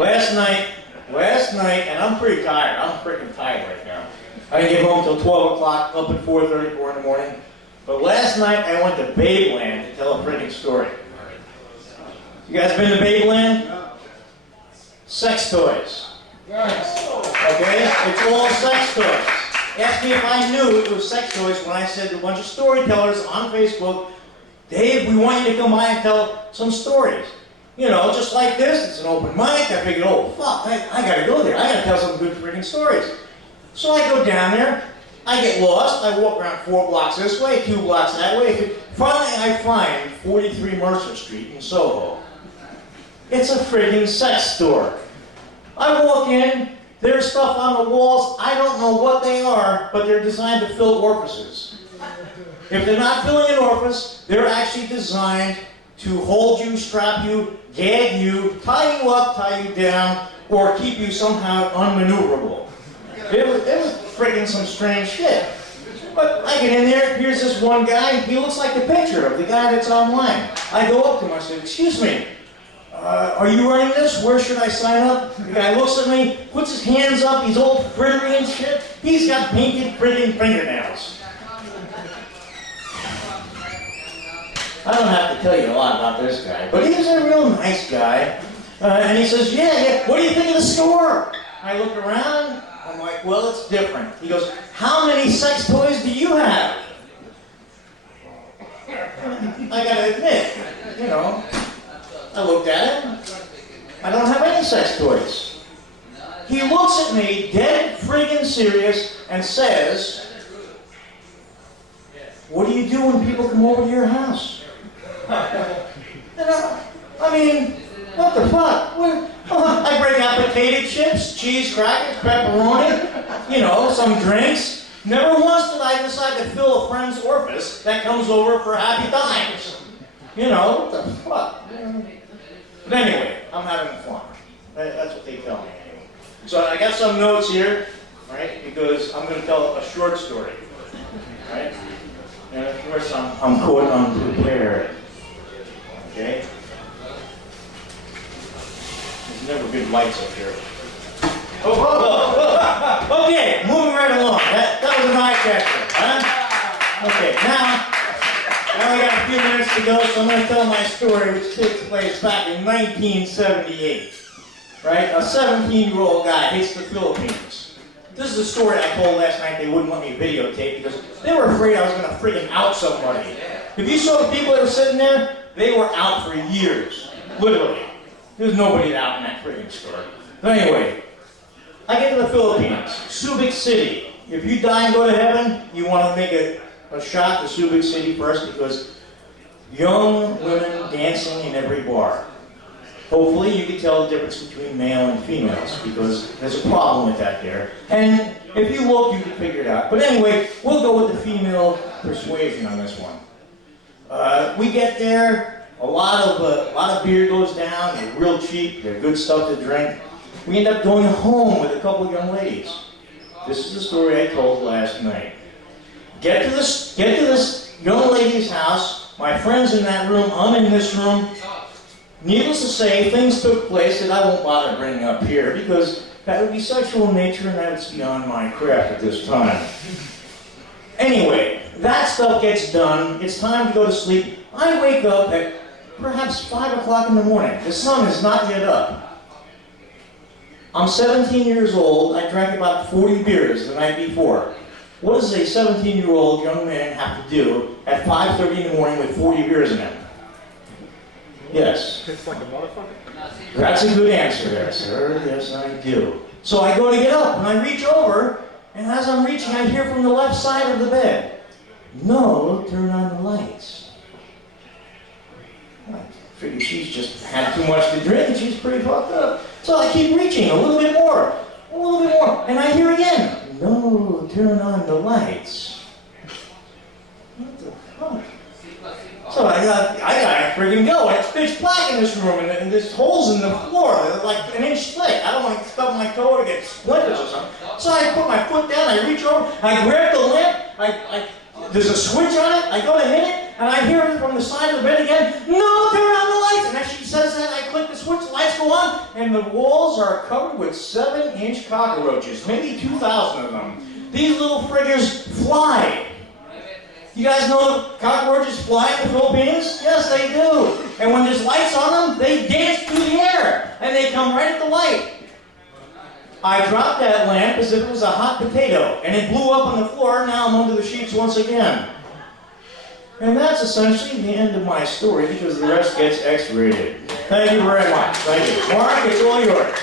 Last night, and I'm pretty tired. I'm freaking tired right now. I didn't get home till 12 o'clock, up at 4:34 in the morning. But last night I went to Babeland to tell a freaking story. You guys been to Babeland? Sex toys. Okay? It's all sex toys. Ask me if I knew it was sex toys when I said to a bunch of storytellers on Facebook, Dave, we want you to come by and tell some stories. You know, just like this, it's an open mic. I figured, oh, fuck, I gotta go there. I gotta tell some good freaking stories. So I go down there, I get lost, I walk around 4 blocks this way, 2 blocks that way. Finally, I find 43 Mercer Street in Soho. It's a friggin' sex store. I walk in, there's stuff on the walls, I don't know what they are, but they're designed to fill orifices. If they're not filling an orifice, they're actually designed to hold you, strap you, gag you, tie you up, tie you down, or keep you somehow unmaneuverable. It was friggin' some strange shit. But I get in there, here's this one guy, he looks like the picture of the guy that's online. I go up to him, I say, excuse me, are you running this? Where should I sign up? The guy looks at me, puts his hands up, he's all frittery and shit. He's got painted friggin' fingernails. I don't have to tell you a lot about this guy, but he's a real nice guy. And he says, yeah, what do you think of the store? I look around, I'm like, well, it's different. He goes, how many sex toys do you have? I gotta admit, you know, I looked at him, I don't have any sex toys. He looks at me, dead friggin' serious, and says, what do you do when people come over to your house? I mean, what the fuck? I break out potato chips, cheese, crackers, pepperoni, you know, some drinks. Never once did I decide to fill a friend's orifice that comes over for happy times. You know, what the fuck? But anyway, I'm having fun. That's what they tell me anyway. So I got some notes here, right, because I'm going to tell a short story, right? And of course, I'm quote unprepared. Okay? There's never good lights up here. Oh. Okay, moving right along. That was an eye catcher, huh? Okay, now we got a few minutes to go, so I'm going to tell my story, which takes place back in 1978. Right? A 17-year-old guy hits the Philippines. This is a story I told last night they wouldn't let me videotape because they were afraid I was going to freaking out somebody. If you saw the people that were sitting there, they were out for years. Literally. There's nobody out in that freaking store. But anyway, I get to the Philippines, Subic City. If you die and go to heaven, you want to make a shot to Subic City first because young women dancing in every bar. Hopefully you can tell the difference between male and females because there's a problem with that there. And if you look, you can figure it out. But anyway, we'll go with the female persuasion on this one. We get there, a lot of beer goes down, they're real cheap, they're good stuff to drink. We end up going home with a couple of young ladies. This is the story I told last night. Get to this young lady's house, my friend's in that room, I'm in this room. Needless to say, things took place that I won't bother bringing up here because that would be sexual in nature and that's beyond my craft at this time. Anyway, that stuff gets done, it's time to go to sleep. I wake up at perhaps 5 o'clock in the morning. The sun is not yet up. I'm 17 years old, I drank about 40 beers the night before. What does a 17-year-old young man have to do at 5:30 in the morning with 40 beers in him? Yes. It's like a motherfucker? That's a good answer there, sir. Yes, I do. So I go to get up, and I reach over, and as I'm reaching, I hear from the left side of the bed, no, turn on the lights. I figured she's just had too much to drink, and she's pretty fucked up. So I keep reaching, a little bit more, and I hear again, no, turn on the lights. What the fuck? So I gotta friggin' go. It's pitch black in this room, and there's holes in the floor, they're like an inch thick. I don't want to stub my toe or get splinters or something. So I put my foot down, I reach over, I grab the lamp, there's a switch on it, I go to hit it, and I hear it from the side of the bed again, no, turn on the lights, and as she says that, I click the switch, the lights go on, and the walls are covered with 7-inch cockroaches, maybe 2,000 of them. These little friggers fly. You guys know that cockroaches fly in the Philippines? Yes, they do. And when there's lights on them, they dance through the air, and they come right at the light. I dropped that lamp as if it was a hot potato, and it blew up on the floor. Now I'm under the sheets once again. And that's essentially the end of my story, because the rest gets X-rated. Thank you very much. Thank you. Mark, it's all yours.